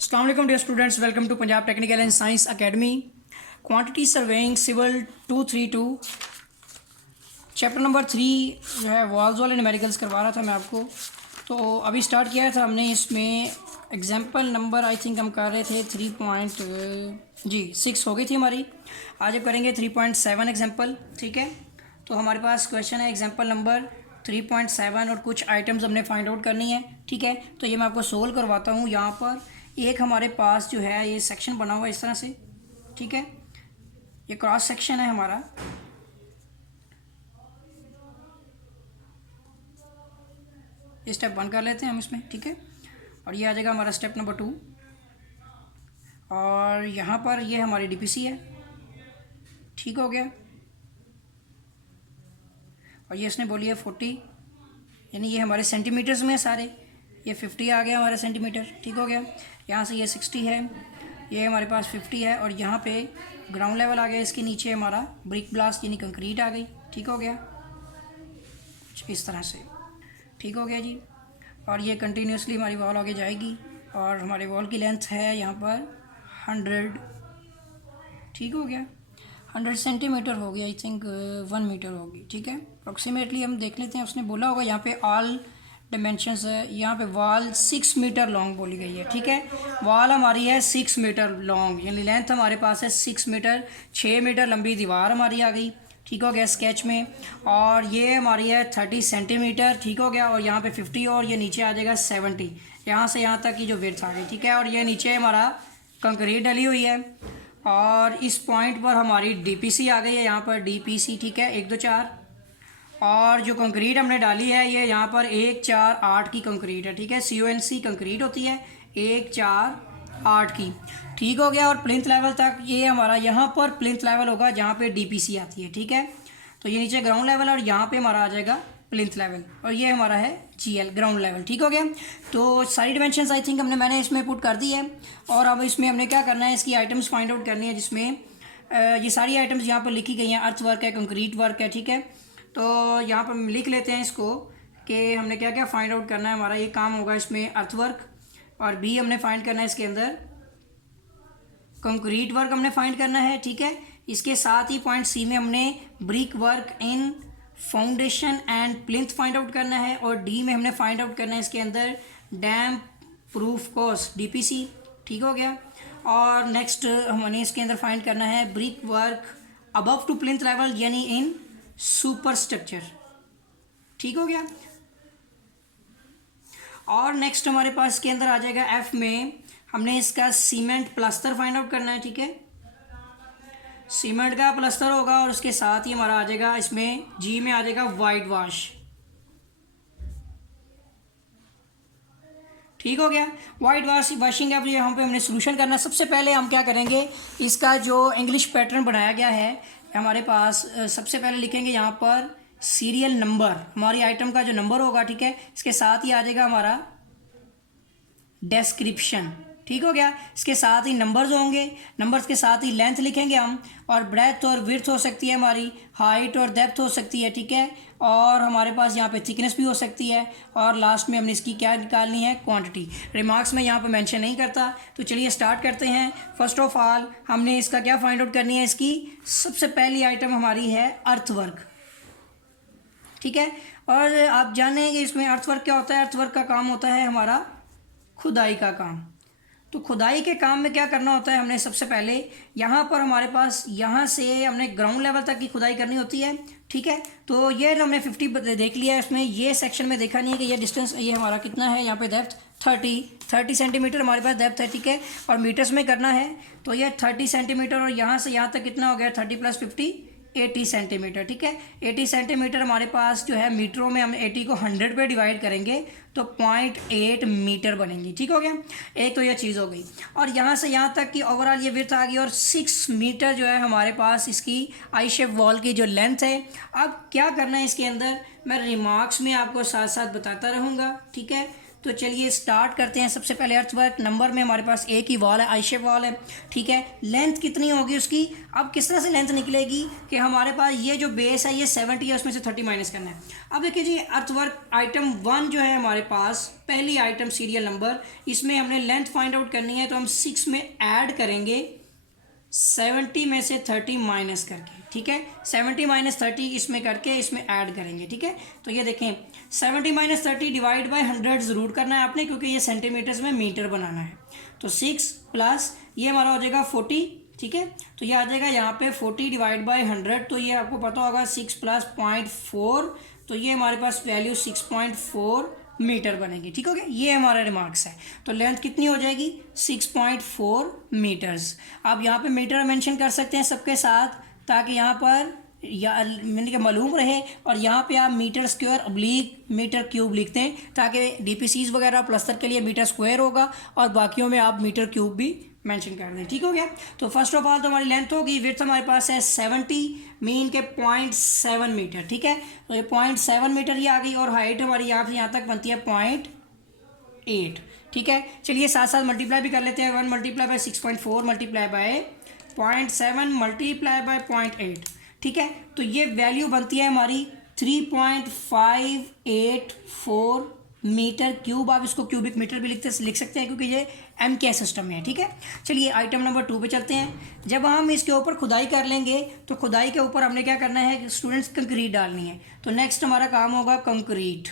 अस्सलाम वालेकुम dear students, welcome to Punjab technical and science academy. Quantity surveying civil 232 chapter number 3 जो है walls वाले न्यूमेरिकल्स करवा रहा था मैं आपको। तो अभी स्टार्ट किया था हमने इसमें एग्जाम्पल नंबर आई थिंक हम कर रहे थे 6 हो गई थी हमारी। आज अब करेंगे 3.7 एग्जाम्पल। ठीक है, तो हमारे पास क्वेश्चन है एग्जाम्पल नंबर 3.7 और कुछ आइटम्स हमने फाइंड आउट करनी है। ठीक है, तो ये मैं आपको सोल्व करवाता हूँ। यहाँ पर एक हमारे पास जो है ये सेक्शन बना हुआ है इस तरह से। ठीक है, ये क्रॉस सेक्शन है हमारा। ये स्टेप 1 कर लेते हैं हम इसमें। ठीक है, और ये आ जाएगा हमारा स्टेप नंबर 2 और यहाँ पर ये हमारी डीपीसी है। ठीक हो गया, और ये इसने बोली है 40, यानी ये हमारे सेंटीमीटर्स में है सारे। ये 50 आ गया हमारा सेंटीमीटर। ठीक हो गया, यहाँ से ये 60 है, ये हमारे पास 50 है, और यहाँ पे ग्राउंड लेवल आ गया। इसके नीचे हमारा ब्रिक ब्लास्ट यानी कंक्रीट आ गई। ठीक हो गया, इस तरह से। ठीक हो गया जी, और ये कंटिन्यूसली हमारी वॉल आगे जाएगी, और हमारे वॉल की लेंथ है यहाँ पर 100। ठीक हो गया, 100 सेंटीमीटर हो गया, आई थिंक 1 मीटर होगी। ठीक है, अप्रॉक्सीमेटली हम देख लेते हैं। उसने बोला होगा यहाँ पे ऑल डिमेंशंस है। यहाँ पे वॉल 6 मीटर लॉन्ग बोली गई है। ठीक है, वॉल हमारी है 6 मीटर लॉन्ग, यानी लेंथ हमारे पास है 6 मीटर। 6 मीटर लंबी दीवार हमारी आ गई। ठीक हो गया स्केच में, और ये हमारी है 30 सेंटीमीटर। ठीक हो गया, और यहाँ पे 50 और ये नीचे आ जाएगा 70। यहाँ से यहाँ तक की जो विड्थ आ गई। ठीक है, और ये नीचे हमारा कंक्रीट डली हुई है, और इस पॉइंट पर हमारी डीपीसी आ गई है। यहाँ पर डीपीसी, ठीक है, 1 2 4, और जो कंक्रीट हमने डाली है ये यहाँ पर 1 4 8 की कंक्रीट है। ठीक है, CONC कंक्रीट होती है 1 4 8 की। ठीक हो गया, और प्लिंथ लेवल तक ये हमारा यहाँ पर प्लिंथ लेवल होगा जहाँ पे डीपीसी आती है। ठीक है, तो ये नीचे ग्राउंड लेवल, और यहाँ पे हमारा आ जाएगा प्लिंथ लेवल, और ये हमारा है GL ग्राउंड लेवल। ठीक हो गया, तो सारी डिमेंशंस आई थिंक मैंने इसमें पुट कर दी है। और अब इसमें हमने क्या करना है, इसकी आइटम्स फाइंड आउट करनी है, जिसमें ये सारी आइटम्स यहाँ पर लिखी गई हैं। अर्थ वर्क है, कंक्रीट वर्क है। ठीक है, तो यहाँ पर लिख लेते हैं इसको कि हमने क्या क्या फाइंड आउट करना है। हमारा ये काम होगा इसमें अर्थ वर्क, और B हमने फाइंड करना है इसके अंदर कंक्रीट वर्क हमने फाइंड करना है। ठीक है, इसके साथ ही पॉइंट C में हमने brick work in foundation and plinth find out करना है, और D में हमने फाइंड आउट करना है इसके अंदर डैम्प प्रूफ कोर्स DPC। ठीक हो गया, और नेक्स्ट हमने इसके अंदर फाइंड करना है brick work above to plinth level यानी इन सुपर स्ट्रक्चर। ठीक हो गया, और नेक्स्ट हमारे पास के अंदर आ जाएगा F में हमने इसका सीमेंट प्लास्टर फाइंड आउट करना है। ठीक है, सीमेंट का प्लास्टर होगा, और उसके साथ ही हमारा आ जाएगा इसमें G में आ जाएगा वाइट वॉश। ठीक हो गया, वाइट वॉशिंग का यहाँ पे हमने सोल्यूशन करना है। सबसे पहले हम क्या करेंगे, इसका जो इंग्लिश पैटर्न बनाया गया है हमारे पास, सबसे पहले लिखेंगे यहाँ पर सीरियल नंबर, हमारी आइटम का जो नंबर होगा। ठीक है, इसके साथ ही आ जाएगा हमारा डिस्क्रिप्शन। ठीक हो गया, इसके साथ ही नंबर्स होंगे, नंबर्स के साथ ही लेंथ लिखेंगे हम, और ब्रेथ और विड्थ हो सकती है हमारी, हाइट और डेप्थ हो सकती है। ठीक है, और हमारे पास यहाँ पे थिकनेस भी हो सकती है, और लास्ट में हमने इसकी क्या निकालनी है, क्वांटिटी। रिमार्क्स में यहाँ पे मेंशन नहीं करता। तो चलिए स्टार्ट करते हैं। फर्स्ट ऑफ ऑल हमने इसका क्या फाइंड आउट करनी है, इसकी सबसे पहली आइटम हमारी है अर्थवर्क। ठीक है, और आप जानें कि इसमें अर्थवर्क क्या होता है। अर्थवर्क का काम होता है हमारा खुदाई का काम। तो खुदाई के काम में क्या करना होता है, हमने सबसे पहले यहाँ पर हमारे पास यहाँ से हमने ग्राउंड लेवल तक की खुदाई करनी होती है। ठीक है, तो ये हमने 50 देख लिया है। इसमें ये सेक्शन में देखा नहीं है कि ये डिस्टेंस ये हमारा कितना है। यहाँ पे डेप्थ 30 सेंटीमीटर हमारे पास डेप्थ है। ठीक है, और मीटर्स में करना है, तो ये 30 सेंटीमीटर, और यहाँ से यहाँ तक कितना हो गया, 30 + 50 80 सेंटीमीटर। ठीक है, 80 सेंटीमीटर हमारे पास जो है मीटरों में हम 80 को 100 पे डिवाइड करेंगे तो 0.8 मीटर बनेंगी। ठीक हो गया, एक तो यह चीज़ हो गई, और यहाँ से यहाँ तक की ओवरऑल ये विड्थ आ गई, और 6 मीटर जो है हमारे पास इसकी आई शेप वॉल की जो लेंथ है। अब क्या करना है इसके अंदर, मैं रिमार्क्स में आपको साथ साथ बताता रहूँगा। ठीक है, तो चलिए स्टार्ट करते हैं। सबसे पहले अर्थवर्क नंबर में हमारे पास एक ही वॉल है, आई शेप वॉल है, ठीक है। लेंथ कितनी होगी उसकी? अब किस तरह से लेंथ निकलेगी कि हमारे पास ये जो बेस है ये 70 है, उसमें से 30 माइनस करना है। अब देखिए जी, अर्थवर्क आइटम 1 जो है हमारे पास, पहली आइटम सीरियल नंबर, इसमें हमने लेंथ फाइंड आउट करनी है। तो हम 6 में ऐड करेंगे 70 में से 30 माइनस करके, ठीक है। 70 माइनस 30 इसमें करके इसमें ऐड करेंगे, ठीक है। तो ये देखें 70 माइनस 30 डिवाइड बाय 100 ज़रूर करना है आपने, क्योंकि ये सेंटीमीटर्स में मीटर बनाना है। तो 6 प्लस ये हमारा हो जाएगा 40, ठीक है। तो ये आ जाएगा यहाँ पे 40 डिवाइड बाय 100, तो ये आपको पता होगा 6 प्लस 0.4, तो ये हमारे पास वैल्यू 6.4 मीटर बनेगी, ठीक हो गया। ये हमारा रिमार्क्स है। तो लेंथ कितनी हो जाएगी? 6.4 मीटर्स। आप यहाँ पे मीटर मेंशन कर सकते हैं सबके साथ, ताकि यहाँ पर या मैंने क्या मालूम रहे, और यहाँ पे आप metre square oblique metre cube लिखते हैं, ताकि डीपीसीज वगैरह प्लस्तर के लिए मीटर स्क्वायर होगा और बाकियों में आप मीटर क्यूब भी मेंशन कर दें, ठीक हो गया। तो फर्स्ट ऑफ ऑल तो हमारी लेंथ होगी, विड्थ हमारे पास है 70, मीन के 0.7 मीटर, ठीक है। तो ये 0.7 मीटर ये आ गई, और हाइट हमारी यहाँ से यहाँ तक बनती है 0.8, ठीक है। चलिए साथ साथ मल्टीप्लाई भी कर लेते हैं। 1 multiply by 6.4 multiply by 0.7 multiply by 0.8, ठीक है। तो ये वैल्यू बनती है हमारी 3.584 मीटर क्यूब। आप इसको क्यूबिक मीटर भी लिख सकते हैं, क्योंकि ये एम के सिस्टम में है, ठीक है। चलिए आइटम नंबर 2 पे चलते हैं। जब हम इसके ऊपर खुदाई कर लेंगे, तो खुदाई के ऊपर हमने क्या करना है स्टूडेंट्स, कंक्रीट डालनी है। तो नेक्स्ट हमारा काम होगा कंक्रीट,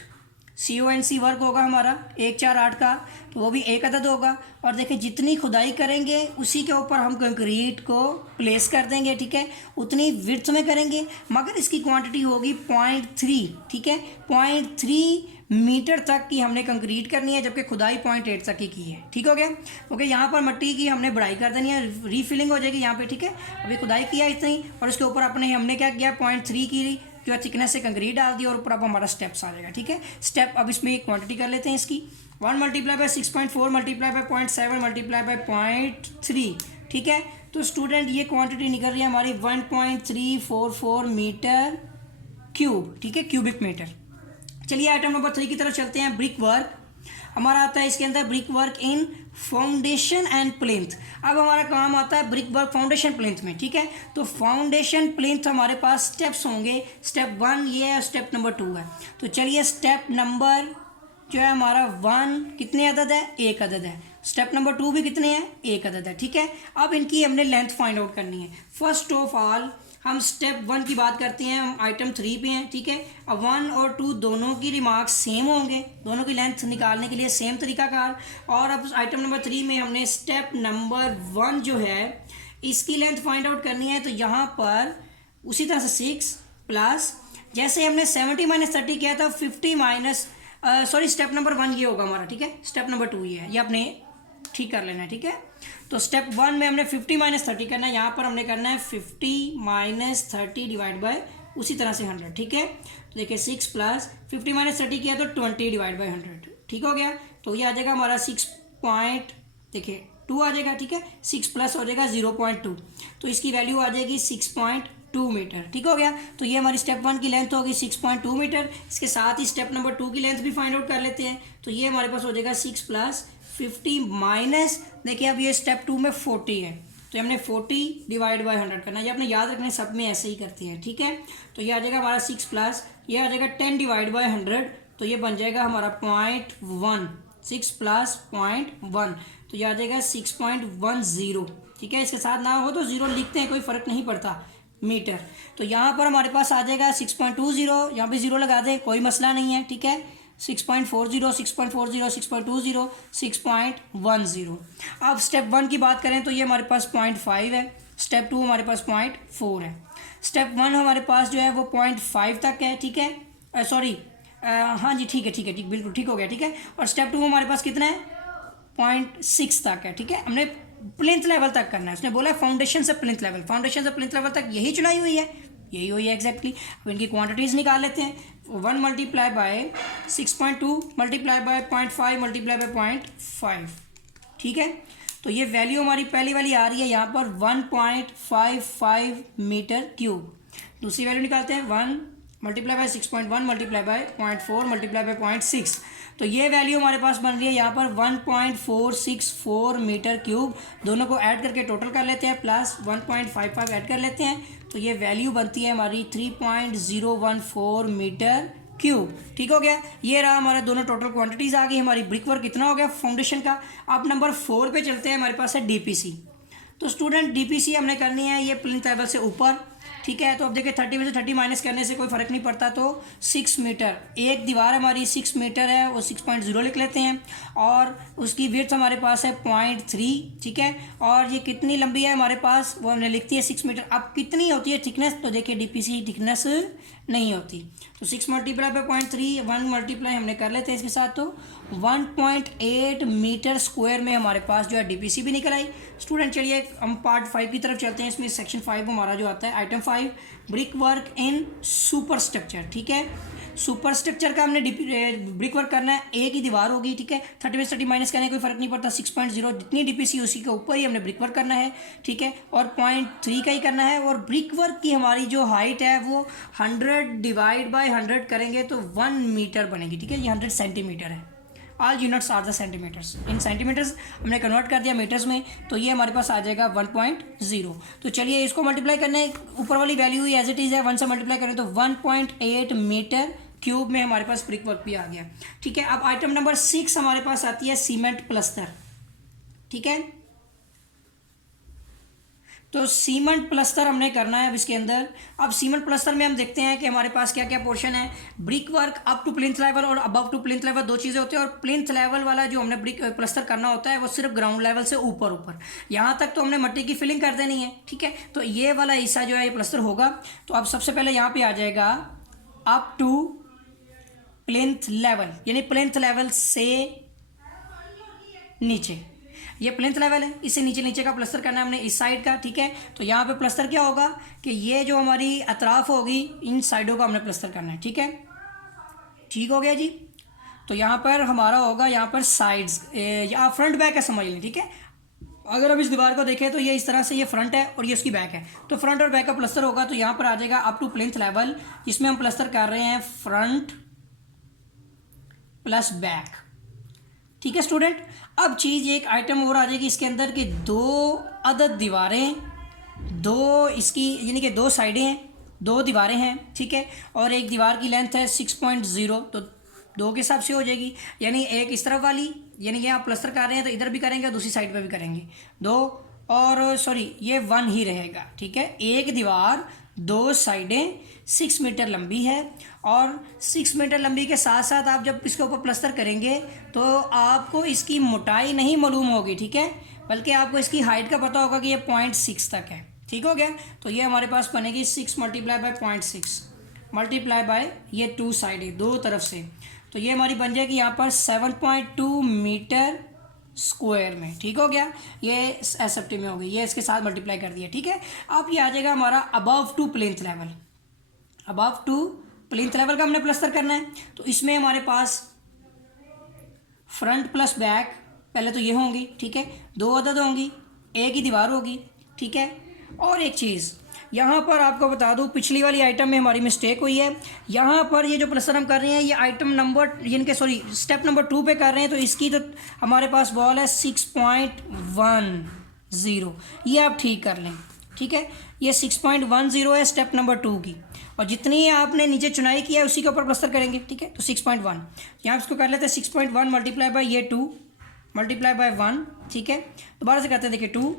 CONC वर्क होगा हमारा 148 का, तो वो भी एक अदद होगा। और देखिए जितनी खुदाई करेंगे उसी के ऊपर हम कंक्रीट को प्लेस कर देंगे, ठीक है। उतनी विड्थ में करेंगे, मगर इसकी क्वांटिटी होगी 0.3, ठीक है। 0.3 मीटर तक की हमने कंक्रीट करनी है, जबकि खुदाई 0.8 तक ही की है, ठीक हो गया। क्योंकि यहाँ पर मिट्टी की हमने बढ़ाई कर देनी है, रीफिलिंग हो जाएगी यहाँ पे, ठीक है। अभी खुदाई किया इतनी, और उसके ऊपर हमने क्या किया 0.3 की जो थिकनेस से कंक्रीट डाल दिया, और ऊपर अब हमारा स्टेप्स आ जाएगा, ठीक है। स्टेप अब इसमें एक क्वांटिटी कर लेते हैं इसकी, 1 multiply by 6.4 multiply by 0.7 multiply by 0.3, ठीक है। तो स्टूडेंट ये क्वांटिटी निकल रही है हमारी 1.344 मीटर क्यूब, ठीक है, क्यूबिक मीटर। चलिए आइटम नंबर 3 की तरफ चलते हैं। ब्रिक वर्क हमारा आता है इसके अंदर, brick work in foundation and plinth. अब हमारा काम आता है ब्रिक वर्क फाउंडेशन प्लिंथ में, ठीक है। तो फाउंडेशन प्लिंथ हमारे पास स्टेप्स होंगे, स्टेप 1 ये है, स्टेप नंबर 2 है। तो चलिए स्टेप नंबर जो है हमारा 1 कितने अदद है? 1 अदद है। स्टेप नंबर 2 भी कितने हैं? 1 अदद है, ठीक है। अब इनकी हमने लेंथ फाइंड आउट करनी है। फर्स्ट ऑफ ऑल हम स्टेप 1 की बात करते हैं, हम आइटम 3 पे हैं, ठीक है। अब 1 और 2 दोनों की रिमार्क्स सेम होंगे, दोनों की लेंथ निकालने के लिए सेम तरीकाकार। और अब आइटम नंबर 3 में हमने स्टेप नंबर 1 जो है इसकी लेंथ फाइंड आउट करनी है। तो यहाँ पर उसी तरह से 6 प्लस, जैसे हमने 70 माइनस 30 किया था, 50 माइनस स्टेप नंबर 1 ये होगा हमारा, ठीक है। स्टेप नंबर 2 ये है, ये आपने ठीक कर लेना है, ठीक है। तो स्टेप 1 में हमने 50 माइनस 30 करना है, यहाँ पर हमने करना है 50 माइनस 30 डिवाइड बाय उसी तरह से 100, ठीक है। तो देखिए 6 प्लस 50 माइनस 30 किया तो 20 डिवाइड बाय 100, ठीक हो गया। तो ये आ जाएगा हमारा 6.2 आ जाएगा, ठीक है। 6 प्लस हो जाएगा 0.2, तो इसकी वैल्यू आ जाएगी 6.2 मीटर, ठीक हो गया। तो ये हमारी स्टेप 1 की लेंथ होगी 6.2 मीटर। इसके साथ ही स्टेप नंबर 2 की लेंथ भी फाइंड आउट कर लेते हैं। तो ये हमारे पास हो जाएगा 6 प्लस 50 माइनस, देखिए अब ये स्टेप 2 में 40 है, तो हमने 40 डिवाइड बाय 100 करना है। ये अपने याद रखने, सब में ऐसे ही करते हैं, ठीक है। तो ये आ जाएगा हमारा 6 प्लस, ये आ जाएगा 10 डिवाइड बाय 100, तो ये बन जाएगा हमारा 0.1, 6 प्लस 0.1, तो ये आ जाएगा 6.10, ठीक है। इसके साथ ना हो तो 0 लिखते हैं, कोई फ़र्क नहीं पड़ता, मीटर। तो यहाँ पर हमारे पास आ जाएगा 6.20, यहाँ पे 0 लगा दें, कोई मसला नहीं है, ठीक है। 6.40, 6.40, 6.20, 6.10। अब स्टेप 1 की बात करें तो ये हमारे पास 0.5 है, स्टेप 2 हमारे पास 0.4 है। स्टेप 1 हमारे पास जो है वो 0.5 तक है, ठीक है। हाँ जी, ठीक है, बिल्कुल ठीक हो गया, ठीक है। और स्टेप 2 हमारे पास कितना है? 0.6 तक है, ठीक है। हमने प्लिंथ लेवल तक करना है, उसने बोला फाउंडेशन से प्लिंथ लेवल, फाउंडेशन से प्लिंथ लेवल तक यही चुनाई हुई है, यही हुई है एग्जैक्टली। अब इनकी क्वांटिटीज़ निकाल लेते हैं। 1 multiply by 6.2 multiply by 0.5 multiply by 0.5, ठीक है। तो ये वैल्यू हमारी पहली वाली आ रही है यहाँ पर 1.55 मीटर क्यूब। दूसरी वैल्यू निकालते हैं 1 multiply by 6.1 multiply by 0.4 multiply by 0.6, तो ये वैल्यू हमारे पास बन रही है यहाँ पर 1.464 मीटर क्यूब। दोनों को ऐड करके टोटल कर लेते हैं, प्लस 1.55 ऐड कर लेते हैं, तो ये वैल्यू बनती है हमारी 3.014 मीटर क्यूब। ठीक हो गया, ये रहा हमारा दोनों टोटल क्वांटिटीज़ आ गई। हमारी ब्रिक वर्क कितना हो गया फाउंडेशन का। अब नंबर 4 पे चलते हैं, हमारे पास है डीपीसी। तो स्टूडेंट डीपीसी हमने करनी है ये प्लिंथ लेवल से ऊपर, ठीक है। तो अब देखिए 30 में से 30 माइनस करने से कोई फ़र्क नहीं पड़ता, तो 6 मीटर एक दीवार हमारी 6 मीटर है, वो 6.0 लिख लेते हैं, और उसकी विड्थ हमारे पास है 0.3, ठीक है। और ये कितनी लंबी है हमारे पास, वो हमने लिखती है 6 मीटर। अब कितनी होती है थिकनेस, तो देखिए डीपीसी थिकनेस नहीं होती, तो 6 मल्टीप्लाई बाय 0.3 1 मल्टीप्लाई हमने कर लेते हैं इसके साथ, तो 1.8 मीटर स्क्वायर में हमारे पास जो है डीपीसी भी निकल आई। स्टूडेंट चलिए हम पार्ट 5 की तरफ चलते हैं। इसमें सेक्शन 5 हमारा जो आता है item 5 brick work in super structure, ठीक है। सुपर स्ट्रक्चर का हमने ब्रिक वर्क करना है, एक ही दीवार होगी, ठीक है। 30 में से 30 माइनस करने कोई फर्क नहीं पड़ता, 6.0 जितनी डीपीसी उसी के ऊपर ही हमने ब्रिक वर्क करना है, ठीक है। और 0.3 का ही करना है, और ब्रिक वर्क की हमारी जो हाइट है वो 100 डिवाइड बाय 100 करेंगे तो 1 मीटर बनेगी, ठीक है। ये 100 सेंटीमीटर है, all units are the centimetres, in centimetres हमने कन्वर्ट कर दिया मीटर्स में, तो ये हमारे पास आ जाएगा 1.0। तो चलिए इसको मल्टीप्लाई करने, ऊपर वाली वैल्यू ही एज इट इज़ है, 1 से मल्टीप्लाई करें तो 1.8 मीटर क्यूब में हमारे पास ब्रिक वर्क भी आ गया, ठीक है। अब आइटम नंबर 6 हमारे पास आती है सीमेंट प्लस्तर, ठीक है। तो सीमेंट प्लस्तर हमने करना है अब इसके अंदर। अब सीमेंट प्लस्तर में हम देखते हैं कि हमारे पास क्या क्या पोर्शन है। Brick work up to plinth level और अबव टू प्लिंथ लेवल, दो चीज़ें होती हैं। और प्लिंथ लेवल वाला जो हमने ब्रिक प्लस्तर करना होता है वो सिर्फ ग्राउंड लेवल से ऊपर ऊपर, यहाँ तक तो हमने मिट्टी की फिलिंग कर देनी है, ठीक है। तो ये वाला हिस्सा जो है ये प्लस्तर होगा। तो अब सबसे पहले यहाँ पे आ जाएगा अप टू प्लिंथ लेवल, यानी प्लिंथ लेवल से नीचे, ये प्लिंथ लेवल है, इससे नीचे नीचे का प्लस्तर करना है हमने इस साइड का, ठीक है। तो यहाँ पे प्लस्तर क्या होगा कि ये जो हमारी अतराफ होगी इन साइडों का हमने प्लस्तर करना है, ठीक है। ठीक हो गया जी। तो यहाँ पर हमारा होगा यहाँ पर साइड्स, या फ्रंट बैक है समझ लें, ठीक है। अगर हम इस दीवार को देखें तो ये इस तरह से ये फ्रंट है और ये उसकी बैक है, तो फ्रंट और बैक का प्लस्तर होगा। तो यहाँ पर आ जाएगा अप टू प्लिंथ लेवल, जिसमें हम प्लस्तर कर रहे हैं फ्रंट प्लस बैक, ठीक है स्टूडेंट। अब चीज़ एक आइटम और आ जाएगी इसके अंदर कि दो अदद दीवारें, दो इसकी यानी कि दो साइडें हैं, दो दीवारें हैं, ठीक है। और एक दीवार की लेंथ है 6.0, तो दो के हिसाब से हो जाएगी, यानी एक इस तरफ वाली, यानी कि आप प्लस्तर कर रहे हैं तो इधर भी करेंगे और दूसरी साइड पे भी करेंगे दो, और सॉरी ये 1 ही रहेगा, ठीक है। एक दीवार दो साइडें 6 मीटर लंबी है, और 6 मीटर लंबी के साथ साथ आप जब इसके ऊपर प्लस्तर करेंगे तो आपको इसकी मोटाई नहीं मालूम होगी, ठीक है, बल्कि आपको इसकी हाइट का पता होगा कि ये 0.6 तक है। ठीक हो गया। तो ये हमारे पास बनेगी 6 मल्टीप्लाई बाय 0.6 मल्टीप्लाई बाय ये 2 साइडें दो तरफ से, तो ये हमारी बन जाएगी यहाँ पर 7.2 मीटर स्क्वायर में। ठीक हो गया, ये एसएफटी में हो गई, ये इसके साथ मल्टीप्लाई कर दिया, ठीक है। अब ये आ जाएगा हमारा above to plinth level, above to plinth level का हमने प्लस्तर करना है। तो इसमें हमारे पास फ्रंट प्लस बैक पहले तो ये होंगी, ठीक है, दो अदद होंगी, एक ही दीवार होगी, ठीक है। और एक चीज़ यहाँ पर आपको बता दूँ, पिछली वाली आइटम में हमारी मिस्टेक हुई है। यहाँ पर ये जो प्लस्तर हम कर रहे हैं ये आइटम नंबर यानी कि सॉरी स्टेप नंबर 2 पे कर रहे हैं, तो इसकी तो हमारे पास बॉल है 6.10, ये आप ठीक कर लें, ठीक है। ये 6.10 है स्टेप नंबर 2 की, और जितनी आपने नीचे चुनाई किया है उसी के ऊपर प्लस्तर करेंगे, ठीक है। तो 6.1 यहाँ इसको कर लेते हैं 6.1 मल्टीप्लाई बाय ये 2 मल्टीप्लाई बाय 1, ठीक है। दोबारा से करते हैं, देखिए 2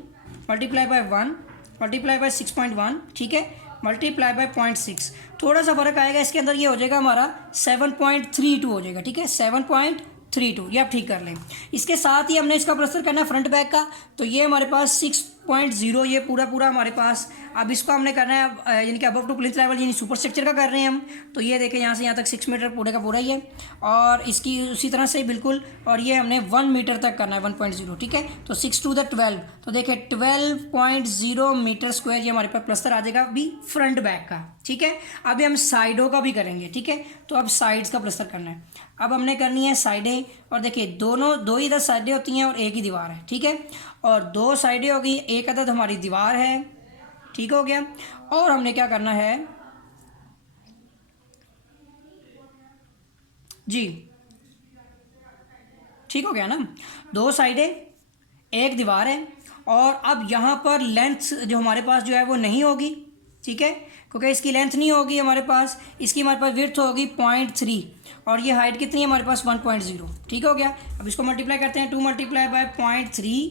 मल्टीप्लाई बाय 1 मल्टीप्लाई बाय 6.1, ठीक है, मल्टीप्लाई बाय 0.6, थोड़ा सा फर्क आएगा इसके अंदर, ये हो जाएगा हमारा 7.32 हो जाएगा, ठीक है, 7.32, ये आप ठीक कर लें। इसके साथ ही हमने इसका प्लस्तर करना है फ्रंट बैक का, तो ये हमारे पास 6.0 ये पूरा पूरा हमारे पास। अब इसको हमने करना है यानी कि अबव टू प्लिंथ लेवल यानी सुपर स्ट्रक्चर का कर रहे हैं हम, तो ये देखें यहाँ से यहाँ तक 6 मीटर पूरे का पूरा ही है, और इसकी उसी तरह से बिल्कुल, और ये हमने 1 मीटर तक करना है 1.0, ठीक है। तो 6 टू द 12, तो देखिए 12.0 मीटर स्क्वायर ये हमारे पास प्लस्तर आ जाएगा अभी फ्रंट बैक का, ठीक है। अभी हम साइडों का भी करेंगे, ठीक है। तो अब साइड्स का प्लस्तर करना है, अब हमने करनी है साइडें, और देखिए दो ही इधर साइडें होती हैं और एक ही दीवार है, ठीक है। और दो साइडें हो गई, एक अदद हमारी दीवार है, ठीक हो गया। और हमने क्या करना है, जी, ठीक हो गया ना। दो साइडें, एक दीवार है, और अब यहाँ पर लेंथ जो हमारे पास जो है वो नहीं होगी, ठीक है, क्योंकि इसकी लेंथ नहीं होगी हमारे पास, इसकी हमारे पास विड्थ होगी 0.3 और ये हाइट कितनी है हमारे पास 1.0, ठीक हो गया। अब इसको मल्टीप्लाई करते हैं, 2 मल्टीप्लाई बाय 0.3,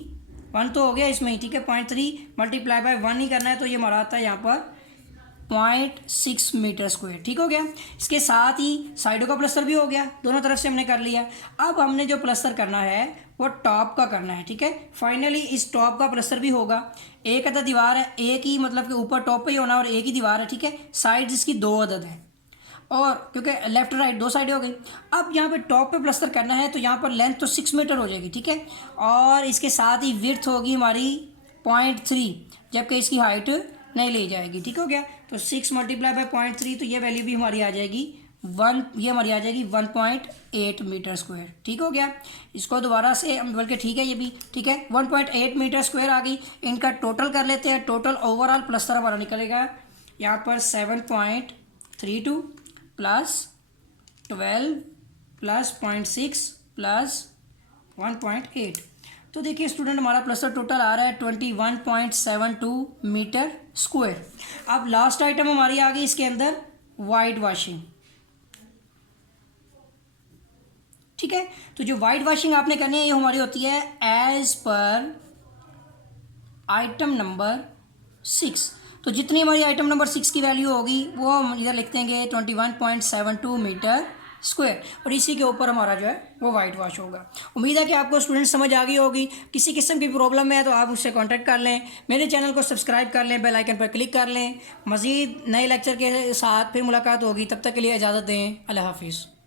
1 तो हो गया इसमें ही, ठीक है, 0.3 मल्टीप्लाई बाय 1 ही करना है, तो ये हमारा आता है यहाँ पर 0.6 मीटर स्क्वायर, ठीक हो गया। इसके साथ ही साइडों का प्लस्तर भी हो गया, दोनों तरफ से हमने कर लिया। अब हमने जो प्लस्तर करना है वो टॉप का करना है, ठीक है। फाइनली इस टॉप का प्लस्तर भी होगा। एक अदद दीवार है, एक ही मतलब कि ऊपर टॉप पे ही होना और एक ही दीवार है, ठीक है। साइड इसकी 2 अदद है, और क्योंकि लेफ्ट राइट 2 साइडें हो गई। अब यहाँ पे टॉप पे प्लस्तर करना है, तो यहाँ पर लेंथ तो 6 मीटर हो जाएगी, ठीक है, और इसके साथ ही विड्थ होगी हमारी 0.3, जबकि इसकी हाइट नहीं ली जाएगी, ठीक हो गया। तो 6 मल्टीप्लाई बाय 0.3, तो ये वैल्यू भी हमारी आ जाएगी 1, ये हमारी आ जाएगी 1.8 मीटर स्क्वायर, ठीक हो गया। इसको दोबारा से बल्कि ठीक है, ये भी ठीक है, 1.8 मीटर स्क्वायर आ गई। इनका टोटल कर लेते हैं, टोटल ओवरऑल प्लस्तर हमारा निकलेगा यहाँ पर 7.32 प्लस 12 प्लस 0.6 प्लस 1.8। तो देखिए स्टूडेंट, हमारा प्लस्तर टोटल आ रहा है 21.72 मीटर स्क्वायर। अब लास्ट आइटम हमारी आ गई इसके अंदर, वाइट वॉशिंग, ठीक है। तो जो वाइट वॉशिंग आपने करनी है ये हमारी होती है एज पर आइटम नंबर 6। तो जितनी हमारी आइटम नंबर 6 की वैल्यू होगी वो हम इधर लिख देंगे 21.72 मीटर स्क्वायर, और इसी के ऊपर हमारा जो है वो वाइट वॉश होगा। उम्मीद है कि आपको स्टूडेंट समझ आ गई होगी। किसी किस्म की प्रॉब्लम है तो आप मुझसे कांटेक्ट कर लें, मेरे चैनल को सब्सक्राइब कर लें, बेल आइकन पर क्लिक कर लें। मज़ीद नए लेक्चर के साथ फिर मुलाकात होगी, तब तक के लिए इजाज़त दें। अल्लाह हाफिज़।